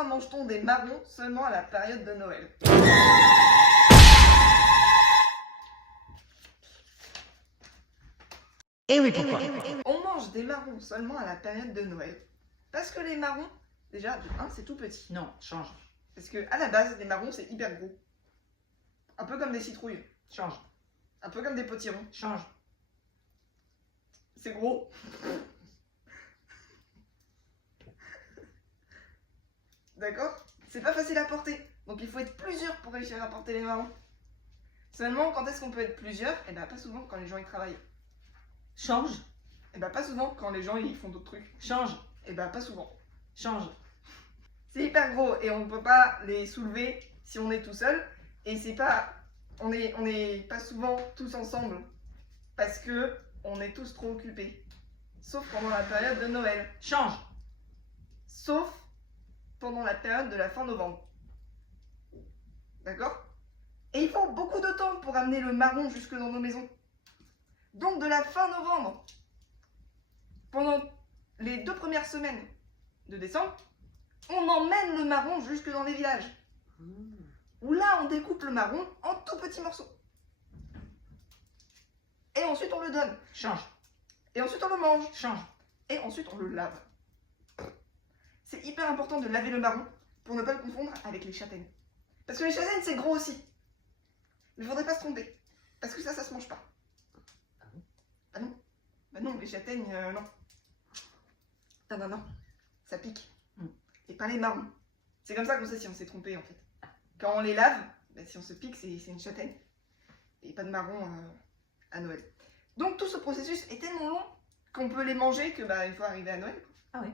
pourquoi mange-t-on des marrons seulement à la période de Noël? Et oui, pourquoi? On mange des marrons seulement à la période de Noël. Parce que les marrons, déjà, de 1, c'est tout petit. Non, change. Parce que à la base, les marrons, c'est hyper gros. Un peu comme des citrouilles. Change. Un peu comme des potirons. Change. C'est gros. D'accord? C'est pas facile à porter. Donc il faut être plusieurs pour réussir à porter les marrons. Seulement, quand est-ce qu'on peut être plusieurs? Eh ben pas souvent quand les gens y travaillent. Change. Eh ben pas souvent quand les gens y font d'autres trucs. Change. Eh ben pas souvent. Change. C'est hyper gros et on ne peut pas les soulever si on est tout seul. Et c'est pas... On est pas souvent tous ensemble. Parce que on est tous trop occupés. Sauf pendant la période de Noël. Change. Sauf pendant la période de la fin novembre. D'accord? Et il faut beaucoup de temps pour amener le marron jusque dans nos maisons. Donc de la fin novembre, pendant les 2 premières semaines de décembre, on emmène le marron jusque dans les villages. Où là, on découpe le marron en tout petits morceaux. Et ensuite, on le donne. Change. Et ensuite, on le mange. Change. Et ensuite, on le lave. C'est hyper important de laver le marron pour ne pas le confondre avec les châtaignes. Parce que les châtaignes, c'est gros aussi. Mais il ne faudrait pas se tromper. Parce que ça se mange pas. Ah non. Bah non, les châtaignes, non. Non. Ça pique. Et pas les marrons. C'est comme ça qu'on sait si on s'est trompé, en fait. Quand on les lave, bah, si on se pique, c'est une châtaigne. Et pas de marron à Noël. Donc tout ce processus est tellement long qu'on peut les manger que bah, il faut arriver à Noël. Ah ouais.